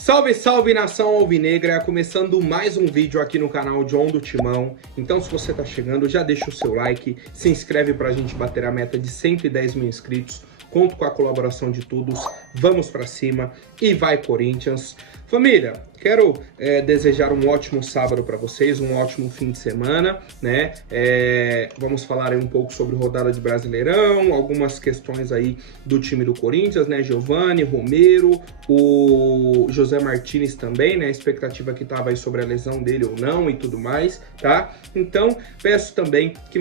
Salve, salve nação alvinegra, começando mais um vídeo aqui no canal John do Timão. Então se você tá chegando, já deixa o seu like, se inscreve pra gente bater a meta de 110 mil inscritos. Conto com a colaboração de todos, vamos pra cima e vai Corinthians. Família, quero desejar um ótimo sábado para vocês, um ótimo fim de semana, né? Vamos falar aí um pouco sobre rodada de Brasileirão, algumas questões aí do time do Corinthians, né? Giovani, Romero, o José Martinez também, né? A expectativa que tava aí sobre a lesão dele ou não e tudo mais, tá? Então, peço também que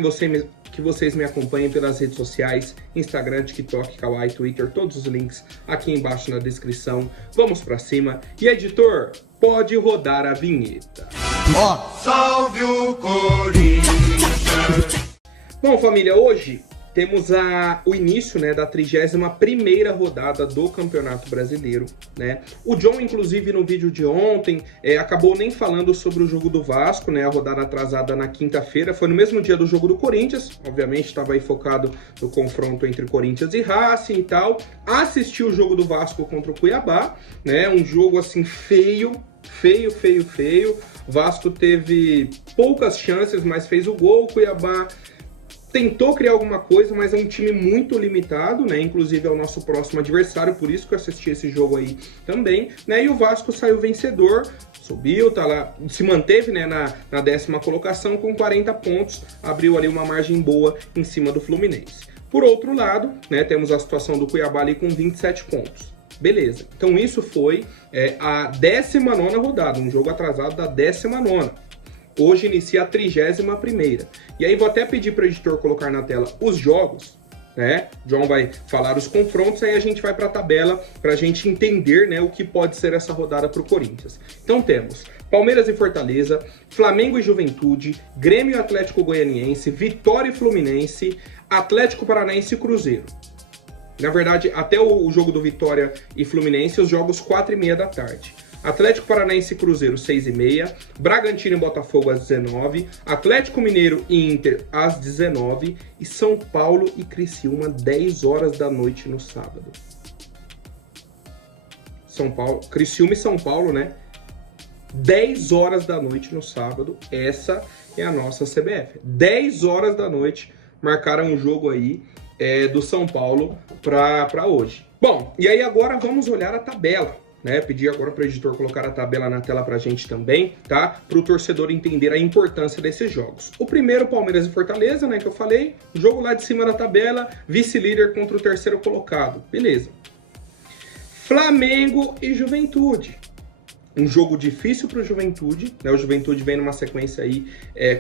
vocês me acompanhem pelas redes sociais, Instagram, TikTok, Kawaii, Twitter, todos os links aqui embaixo na descrição. Vamos pra cima. E editor, pode rodar a vinheta. Salve o Corinthians! Bom, família, hoje temos o início, né, da 31ª rodada do Campeonato Brasileiro, né? O John, inclusive, no vídeo de ontem, acabou nem falando sobre o jogo do Vasco, né? A rodada atrasada na quinta-feira, foi no mesmo dia do jogo do Corinthians, obviamente estava aí focado no confronto entre Corinthians e Racing e tal. Assisti o jogo do Vasco contra o Cuiabá, né? Um jogo, assim, feio. O Vasco teve poucas chances, mas fez o gol. O Cuiabá tentou criar alguma coisa, mas é um time muito limitado, né? Inclusive é o nosso próximo adversário, por isso que eu assisti esse jogo aí também, né? E o Vasco saiu vencedor, subiu, tá lá, se manteve, né, na 10ª colocação com 40 pontos, abriu ali uma margem boa em cima do Fluminense. Por outro lado, né, temos a situação do Cuiabá ali com 27 pontos. Beleza, então isso foi a 19ª rodada, um jogo atrasado da 19ª. Hoje inicia a 31ª. E aí vou até pedir para o editor colocar na tela os jogos, né? John vai falar os confrontos, aí a gente vai para a tabela para a gente entender, né, o que pode ser essa rodada para o Corinthians. Então temos Palmeiras e Fortaleza, Flamengo e Juventude, Grêmio e Atlético Goianiense, Vitória e Fluminense, Atlético Paranaense e Cruzeiro. Na verdade, até o jogo do Vitória e Fluminense, os jogos 4h30 da tarde. Atlético Paranaense e Cruzeiro, 6h30, Bragantino e Botafogo às 19h, Atlético Mineiro e Inter às 19h e São Paulo e Criciúma, 10 horas da noite no sábado. Criciúma e São Paulo, né? 10 horas da noite no sábado, essa é a nossa CBF. 10 horas da noite, marcaram um jogo aí do São Paulo para hoje. Bom, e aí agora vamos olhar a tabela. Né, pedir agora para o editor colocar a tabela na tela para a gente também, tá? Para o torcedor entender a importância desses jogos. O primeiro, Palmeiras e Fortaleza, né, que eu falei, jogo lá de cima da tabela, vice-líder contra o terceiro colocado, beleza. Flamengo e Juventude, um jogo difícil para o Juventude, né? O Juventude vem numa sequência aí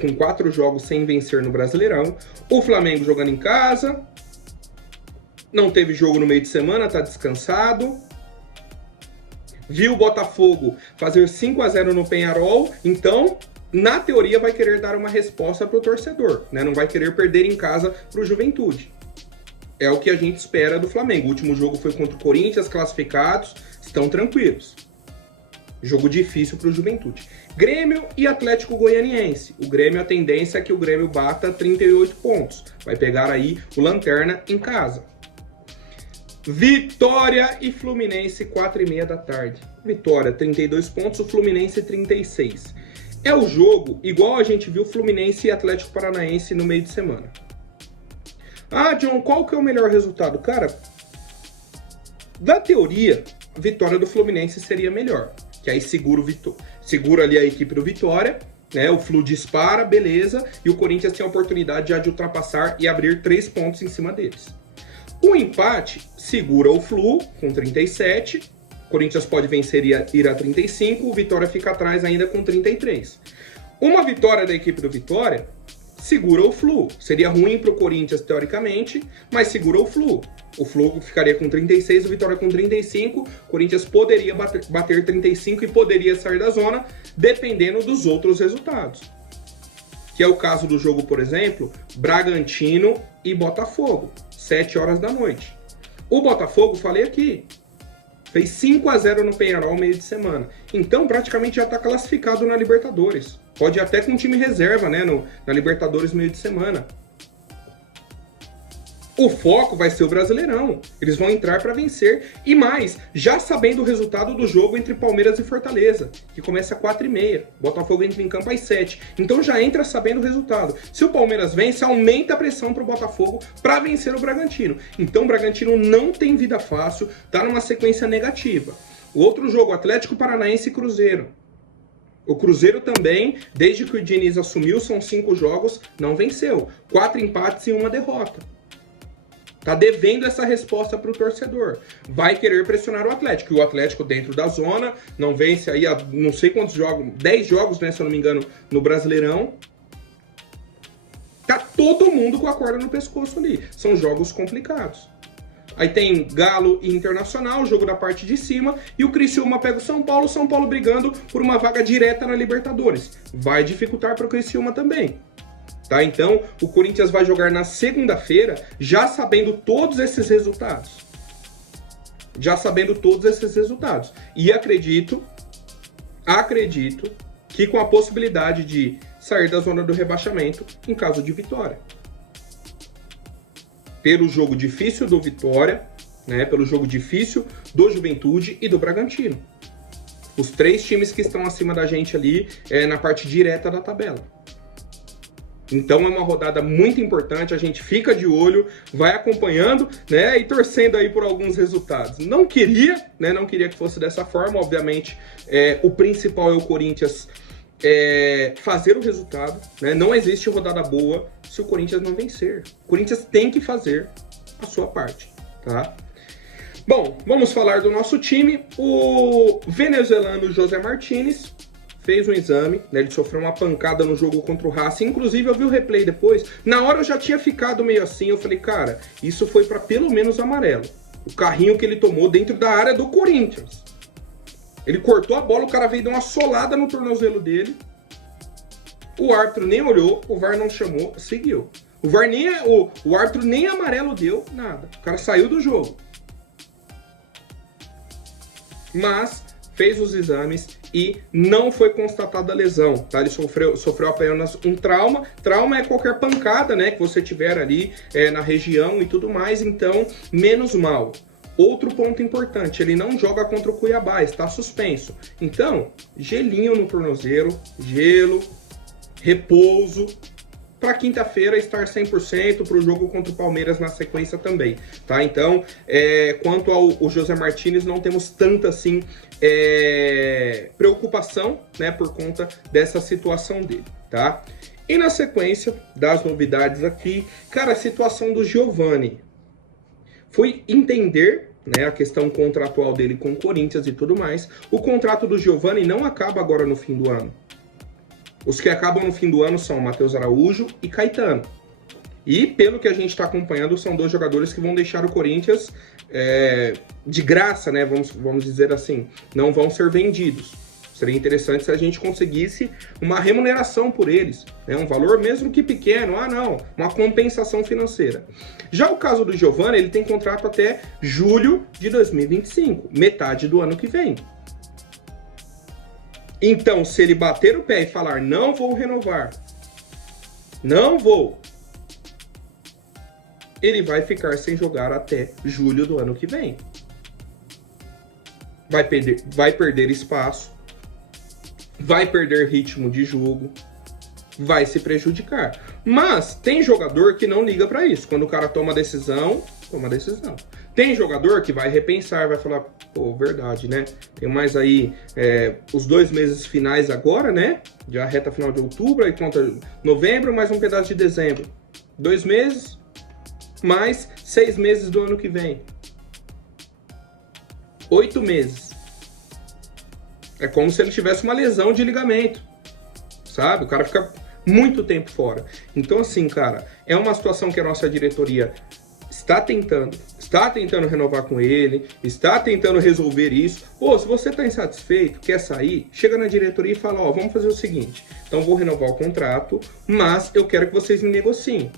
com 4 jogos sem vencer no Brasileirão. O Flamengo jogando em casa, não teve jogo no meio de semana, tá descansado. Viu o Botafogo fazer 5-0 no Peñarol, então, na teoria, vai querer dar uma resposta para o torcedor, né? Não vai querer perder em casa para o Juventude. É o que a gente espera do Flamengo. O último jogo foi contra o Corinthians, classificados, estão tranquilos. Jogo difícil para o Juventude. Grêmio e Atlético Goianiense. O Grêmio, a tendência é que o Grêmio bata 38 pontos. Vai pegar aí o Lanterna em casa. Vitória e Fluminense, 4h30 da tarde. Vitória, 32 pontos, o Fluminense, 36. É o jogo igual a gente viu Fluminense e Atlético Paranaense no meio de semana. Ah, John, qual que é o melhor resultado? Cara, na teoria, a vitória do Fluminense seria melhor. Que aí segura ali a equipe do Vitória, né? O Flu dispara, beleza. E o Corinthians tem a oportunidade já de ultrapassar e abrir 3 pontos em cima deles. O empate segura o Flu com 37, o Corinthians pode vencer e ir a 35, o Vitória fica atrás ainda com 33. Uma vitória da equipe do Vitória segura o Flu. Seria ruim para o Corinthians teoricamente, mas segura o Flu. O Flu ficaria com 36, o Vitória com 35, o Corinthians poderia bater 35 e poderia sair da zona, dependendo dos outros resultados. Que é o caso do jogo, por exemplo, Bragantino e Botafogo. 7 horas da noite. O Botafogo, falei aqui, fez 5-0 no Peñarol meio de semana. Então, praticamente já está classificado na Libertadores. Pode ir até com time reserva, né, na Libertadores meio de semana. O foco vai ser o Brasileirão. Eles vão entrar para vencer. E mais, já sabendo o resultado do jogo entre Palmeiras e Fortaleza, que começa às 4h30. Botafogo entra em campo às 7h. Então já entra sabendo o resultado. Se o Palmeiras vence, aumenta a pressão para o Botafogo para vencer o Bragantino. Então o Bragantino não tem vida fácil, tá numa sequência negativa. O outro jogo, Atlético Paranaense e Cruzeiro. O Cruzeiro também, desde que o Diniz assumiu, são 5 jogos, não venceu. 4 empates e 1 derrota. Tá devendo essa resposta para o torcedor. Vai querer pressionar o Atlético. E o Atlético dentro da zona, não vence aí há não sei quantos jogos, 10 jogos, né, se eu não me engano, no Brasileirão. Tá todo mundo com a corda no pescoço ali. São jogos complicados. Aí tem Galo e Internacional, jogo da parte de cima, e o Criciúma pega o São Paulo brigando por uma vaga direta na Libertadores. Vai dificultar para o Criciúma também. Tá? Então, o Corinthians vai jogar na segunda-feira, já sabendo todos esses resultados. E acredito que com a possibilidade de sair da zona do rebaixamento em caso de vitória. Pelo jogo difícil do Vitória, né, pelo jogo difícil do Juventude e do Bragantino. Os 3 times que estão acima da gente ali na parte direta da tabela. Então é uma rodada muito importante, a gente fica de olho, vai acompanhando, né, e torcendo aí por alguns resultados. Não queria que fosse dessa forma, obviamente, o principal é o Corinthians fazer o resultado, né? Não existe rodada boa se o Corinthians não vencer. O Corinthians tem que fazer a sua parte, tá? Bom, vamos falar do nosso time. O venezuelano José Martínez fez um exame, né? Ele sofreu uma pancada no jogo contra o Racing. Inclusive, eu vi o replay depois. Na hora eu já tinha ficado meio assim. Eu falei, cara, isso foi para pelo menos amarelo. O carrinho que ele tomou dentro da área do Corinthians. Ele cortou a bola, o cara veio dar uma solada no tornozelo dele. O árbitro nem olhou, o VAR não chamou, seguiu. O árbitro nem amarelo deu, nada. O cara saiu do jogo. Mas fez os exames e não foi constatada a lesão, tá? Ele sofreu apenas um trauma. Trauma é qualquer pancada, né, que você tiver ali na região e tudo mais, então, menos mal. Outro ponto importante, ele não joga contra o Cuiabá, está suspenso. Então, gelinho no tornozelo, gelo, repouso, para quinta-feira estar 100% para o jogo contra o Palmeiras na sequência também, tá? Então, quanto ao José Martínez, não temos tanta, assim, preocupação, né, por conta dessa situação dele, tá? E na sequência das novidades aqui, cara, a situação do Giovani. Fui entender, né, a questão contratual dele com o Corinthians e tudo mais. O contrato do Giovani não acaba agora no fim do ano. Os que acabam no fim do ano são Matheus Araújo e Caetano. E, pelo que a gente está acompanhando, são 2 jogadores que vão deixar o Corinthians de graça, né? Vamos dizer assim. Não vão ser vendidos. Seria interessante se a gente conseguisse uma remuneração por eles, né? Um valor mesmo que pequeno, uma compensação financeira. Já o caso do Giovani, ele tem contrato até julho de 2025, metade do ano que vem. Então, se ele bater o pé e falar, não vou renovar, não vou, ele vai ficar sem jogar até julho do ano que vem. Vai perder espaço, vai perder ritmo de jogo, vai se prejudicar. Mas tem jogador que não liga para isso. Quando o cara toma decisão, toma decisão. Tem jogador que vai repensar, vai falar, pô, verdade, né? Tem mais aí os 2 meses finais agora, né? Já reta final de outubro, aí conta novembro, mais um pedaço de dezembro. 2 meses, mais 6 meses do ano que vem. 8 meses. É como se ele tivesse uma lesão de ligamento, sabe? O cara fica muito tempo fora. Então, assim, cara, é uma situação que a nossa diretoria está tentando renovar com ele, está tentando resolver isso. Pô, se você está insatisfeito, quer sair, chega na diretoria e fala, ó, vamos fazer o seguinte, então vou renovar o contrato, mas eu quero que vocês me negociem.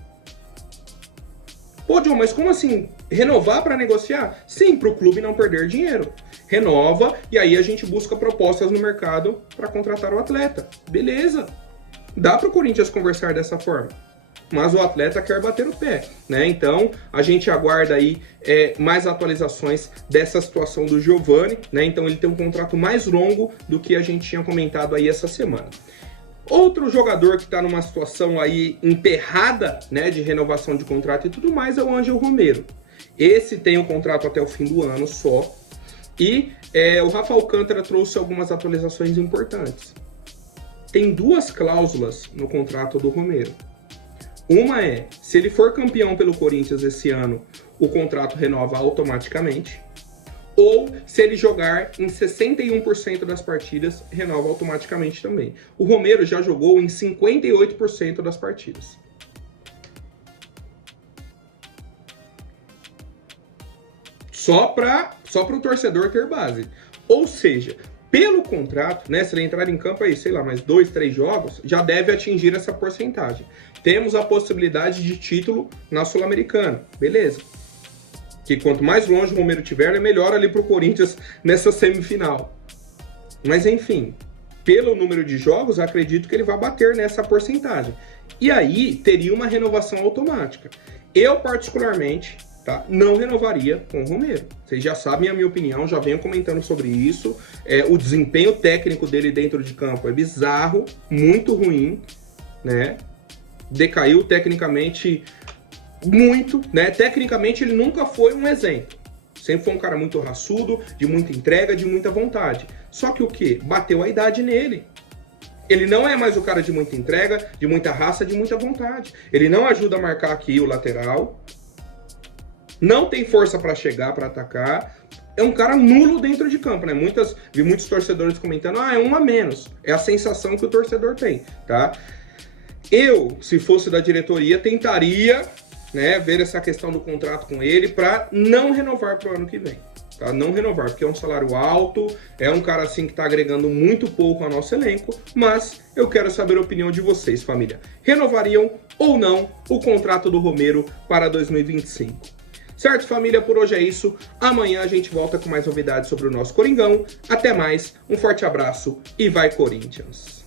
Pô, John, mas como assim? Renovar para negociar? Sim, para o clube não perder dinheiro. Renova e aí a gente busca propostas no mercado para contratar o atleta. Beleza. Dá para o Corinthians conversar dessa forma. mas o atleta quer bater o pé, né? Então, a gente aguarda aí mais atualizações dessa situação do Giovani, né? Então, ele tem um contrato mais longo do que a gente tinha comentado aí essa semana. Outro jogador que está numa situação aí emperrada, né, de renovação de contrato e tudo mais, é o Ângelo Romero. Esse tem um contrato até o fim do ano só. E o Rafa Alcântara trouxe algumas atualizações importantes. Tem duas cláusulas no contrato do Romero. Uma é, se ele for campeão pelo Corinthians esse ano, o contrato renova automaticamente. Ou, se ele jogar em 61% das partidas, renova automaticamente também. O Romero já jogou em 58% das partidas. Só para o torcedor ter base. Ou seja, pelo contrato, né, se ele entrar em campo aí, sei lá, mais 2, 3 jogos, já deve atingir essa porcentagem. Temos a possibilidade de título na Sul-Americana, beleza. Que quanto mais longe o Romero tiver, é melhor ali para o Corinthians nessa semifinal. Mas enfim, pelo número de jogos, acredito que ele vai bater nessa porcentagem. E aí, teria uma renovação automática. Eu, particularmente, tá, não renovaria com o Romero. Vocês já sabem a minha opinião, já venho comentando sobre isso. O desempenho técnico dele dentro de campo é bizarro, muito ruim, né? Decaiu tecnicamente muito, né? Tecnicamente ele nunca foi um exemplo. Sempre foi um cara muito raçudo, de muita entrega, de muita vontade. Só que o quê? Bateu a idade nele. Ele não é mais o cara de muita entrega, de muita raça, de muita vontade. Ele não ajuda a marcar aqui o lateral. Não tem força para chegar, para atacar. É um cara nulo dentro de campo, né? Vi muitos torcedores comentando, é um a menos. É a sensação que o torcedor tem, tá? Eu, se fosse da diretoria, tentaria, né, ver essa questão do contrato com ele para não renovar para o ano que vem. Tá? Não renovar, porque é um salário alto, é um cara assim que está agregando muito pouco ao nosso elenco, mas eu quero saber a opinião de vocês, família. Renovariam ou não o contrato do Romero para 2025? Certo, família? Por hoje é isso. Amanhã a gente volta com mais novidades sobre o nosso Coringão. Até mais, um forte abraço e vai Corinthians!